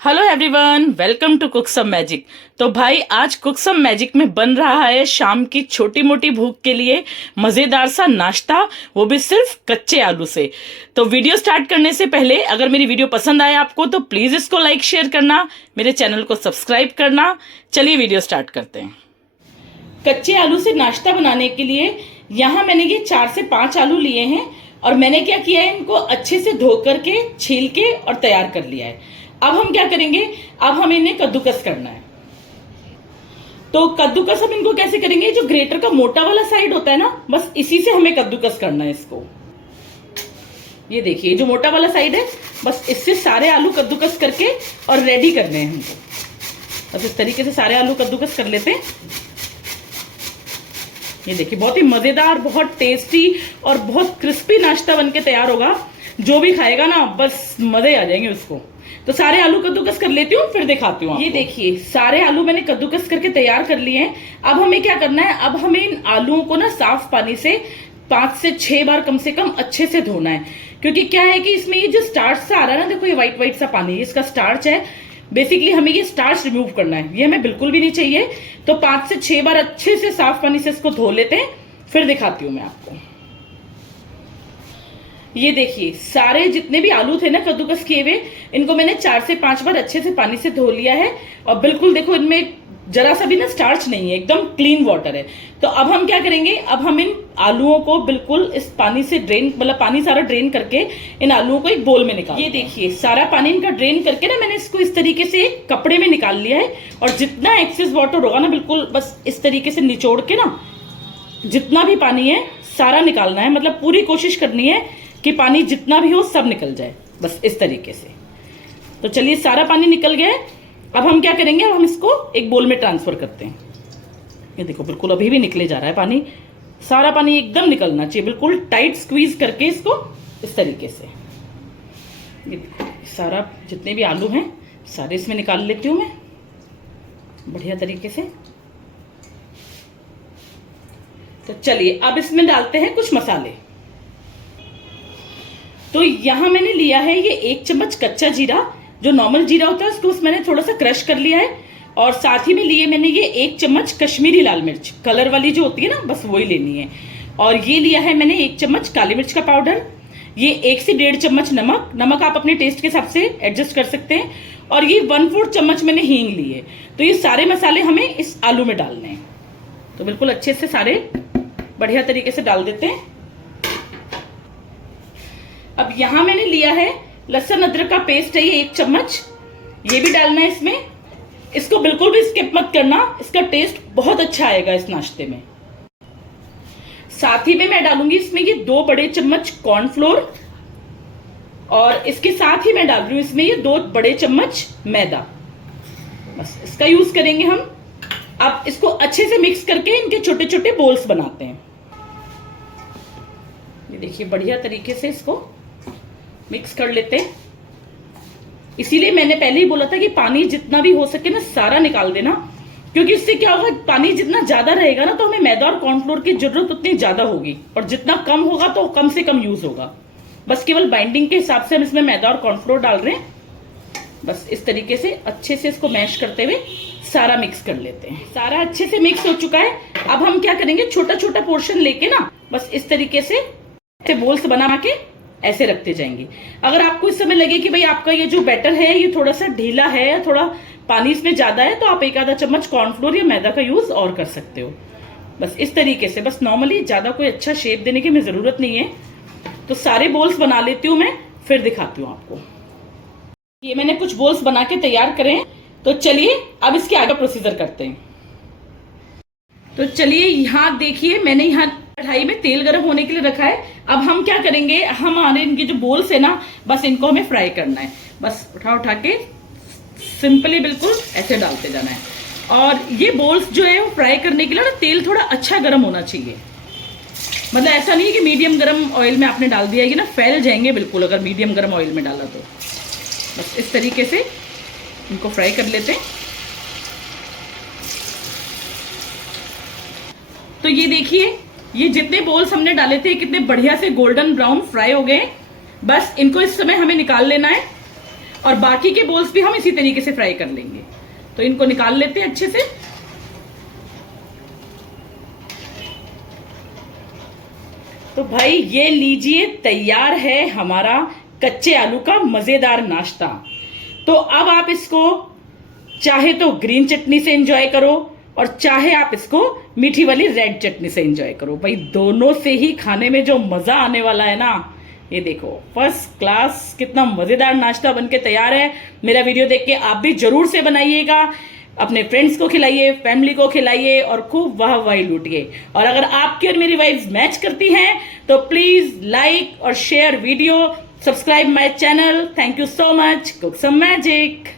Hello everyone, welcome to cook some magic. तो भाई आज कुक सम मैजिक में बन रहा है शाम की छोटी मोटी भूख के लिए मज़ेदार सा नाश्ता, वो भी सिर्फ कच्चे आलू से। तो वीडियो स्टार्ट करने से पहले अगर मेरी वीडियो पसंद आए आपको तो प्लीज़ इसको लाइक शेयर करना, मेरे चैनल को सब्सक्राइब करना। चलिए वीडियो स्टार्ट करते हैं। कच्चे आलू से नाश्ता बनाने के लिए यहाँ मैंने ये 4 से 5 आलू लिए हैं और मैंने क्या किया है, इनको अच्छे से धो करके छील के और तैयार कर लिया है। अब हम क्या करेंगे, अब हमें इन्हें कद्दूकस करना है। तो कद्दूकस हम इनको कैसे करेंगे, जो ग्रेटर का मोटा वाला साइड होता है ना, बस इसी से हमें कद्दूकस करना है इसको। ये देखिए जो मोटा वाला साइड है, बस इससे सारे आलू कद्दूकस करके और रेडी करने हैं हमको। बस इस तरीके से सारे आलू कद्दूकस कर लेते हैं। ये देखिए बहुत ही मजेदार, बहुत टेस्टी और बहुत क्रिस्पी नाश्ता बनके तैयार होगा। जो भी खाएगा ना बस मजे आ जाएंगे उसको। तो सारे आलू कद्दूकस कर लेती हूँ, फिर दिखाती हूँ। ये देखिए सारे आलू मैंने कद्दूकस करके तैयार कर लिए हैं। अब हमें क्या करना है, अब हमें इन आलूओं को ना साफ पानी से 5 से 6 बार कम से कम अच्छे से धोना है। क्योंकि क्या है कि इसमें ये जो स्टार्च सा आ रहा है ना, देखो ये व्हाइट व्हाइट सा पानी, इसका स्टार्च है। बेसिकली हमें ये स्टार्च रिमूव करना है, ये हमें बिल्कुल भी नहीं चाहिए। तो 5 से 6 बार अच्छे से साफ पानी से इसको धो लेते हैं, फिर दिखाती हूँ मैं आपको। ये देखिए सारे जितने भी आलू थे ना कद्दूकस किए हुए, इनको मैंने 4 से 5 बार अच्छे से पानी से धो लिया है। और बिल्कुल देखो इनमें जरा सा भी ना स्टार्च नहीं है, एकदम क्लीन वाटर है। तो अब हम क्या करेंगे, अब हम इन आलूओं को बिल्कुल इस पानी से ड्रेन, मतलब पानी सारा ड्रेन करके इन आलूओं को एक बोल में निकाल। ये देखिए सारा पानी इनका ड्रेन करके ना मैंने इसको इस तरीके से एक कपड़े में निकाल लिया है। और जितना एक्सेस वाटर होगा ना, बिल्कुल बस इस तरीके से निचोड़ के ना, जितना भी पानी है सारा निकालना है। मतलब पूरी कोशिश करनी है कि पानी जितना भी हो सब निकल जाए, बस इस तरीके से। तो चलिए सारा पानी निकल गया है। अब हम क्या करेंगे, अब हम इसको एक बोल में ट्रांसफर करते हैं। ये देखो बिल्कुल अभी भी निकले जा रहा है पानी, सारा पानी एकदम निकलना चाहिए, बिल्कुल टाइट स्क्वीज करके इसको इस तरीके से। ये सारा जितने भी आलू हैं सारे इसमें निकाल लेती हूँ मैं बढ़िया तरीके से। तो चलिए अब इसमें डालते हैं कुछ मसाले। तो यहां मैंने लिया है ये 1 चम्मच कच्चा जीरा, जो नॉर्मल जीरा होता है उसको मैंने थोड़ा सा क्रश कर लिया है। और साथ ही में लिए मैंने ये 1 चम्मच कश्मीरी लाल मिर्च, कलर वाली जो होती है ना, बस वही लेनी है। और ये लिया है मैंने 1 चम्मच काली मिर्च का पाउडर। ये 1 से 1.5 चम्मच नमक, नमक आप अपने टेस्ट के हिसाब से एडजस्ट कर सकते हैं। और ये 1/4 चम्मच मैंने हींग ली है। तो ये सारे मसाले हमें इस आलू में डालने हैं। तो बिल्कुल अच्छे से सारे बढ़िया तरीके से डाल देते हैं। अब यहां मैंने लिया है लहसुन अदरक का पेस्ट है, ये 1 चम्मच, ये भी डालना है इसमें। इसको बिल्कुल भी स्किप मत करना, इसका टेस्ट बहुत अच्छा आएगा इस नाश्ते में। साथ ही में मैं डालूंगी इसमें ये 2 बड़े चम्मच कॉर्नफ्लोर, और इसके साथ ही मैं डाल रही हूं इसमें ये 2 बड़े चम्मच मैदा। बस इसका यूज करेंगे हम। अब इसको अच्छे से मिक्स करके इनके छोटे छोटे बोल्स बनाते हैं। ये देखिए बढ़िया तरीके से इसको मिक्स कर लेते हैं। इसीलिए मैंने पहले ही बोला था कि पानी जितना भी हो सके ना सारा निकाल देना, क्योंकि इससे क्या होगा, पानी जितना ज्यादा रहेगा ना तो हमें मैदा और कॉर्नफ्लोर की जरूरत उतनी ज्यादा होगी, और जितना कम होगा तो कम से कम यूज होगा। बस केवल बाइंडिंग के हिसाब से हम इसमें मैदा और कॉर्नफ्लोर डाल रहे हैं। बस इस तरीके से अच्छे से इसको मैश करते हुए सारा मिक्स कर लेते हैं। सारा अच्छे से मिक्स हो चुका है। अब हम क्या करेंगे, छोटा छोटा पोर्शन लेके ना बस इस तरीके से बोल्स बना के ऐसे रखते जाएंगे। अगर आपको इस समय लगे कि भाई आपका ये जो बैटर है ये थोड़ा सा ढीला है या थोड़ा पानी इसमें ज्यादा है, तो आप 1 आधा चम्मच कॉर्नफ्लोर या मैदा का यूज और कर सकते हो। बस इस तरीके से, बस नॉर्मली ज्यादा कोई अच्छा शेप देने की हमें जरूरत नहीं है। तो सारे बोल्स बना लेती हूँ मैं, फिर दिखाती हूँ आपको। ये मैंने कुछ बोल्स बना के तैयार करे हैं। तो चलिए अब इसके आगे प्रोसीजर करते हैं। तो चलिए यहाँ देखिए मैंने यहाँ कढ़ाई में तेल गर्म होने के लिए रखा है। अब हम क्या करेंगे, हमारे इनके जो बोल्स है ना, बस इनको हमें फ्राई करना है। बस उठा के सिंपली बिल्कुल ऐसे डालते जाना है। और ये बोल्स जो है वो फ्राई करने के लिए ना तेल थोड़ा अच्छा गर्म होना चाहिए। मतलब ऐसा नहीं है कि मीडियम गर्म ऑयल में आपने डाल दिया, ये ना फैल जाएंगे बिल्कुल अगर मीडियम गर्म ऑयल में डाला तो। बस इस तरीके से इनको फ्राई कर लेते हैं। तो ये देखिए ये जितने बोल्स हमने डाले थे कितने बढ़िया से गोल्डन ब्राउन फ्राई हो गए। बस इनको इस समय हमें निकाल लेना है। और बाकी के बोल्स भी हम इसी तरीके से फ्राई कर लेंगे। तो इनको निकाल लेते हैं अच्छे से। तो भाई ये लीजिए, तैयार है हमारा कच्चे आलू का मजेदार नाश्ता। तो अब आप इसको चाहे तो ग्रीन चटनी से एंजॉय करो और चाहे आप इसको मीठी वाली रेड चटनी से एंजॉय करो। भाई दोनों से ही खाने में जो मजा आने वाला है ना, ये देखो फर्स्ट क्लास, कितना मजेदार नाश्ता बनके तैयार है। मेरा वीडियो देख के आप भी जरूर से बनाइएगा, अपने फ्रेंड्स को खिलाइए, फैमिली को खिलाइए और खूब वाह वाही लूटिए। और अगर आपकी और मेरी वाइब्स मैच करती हैं तो प्लीज लाइक और share video, subscribe my channel. Thank you so much. Cook some magic.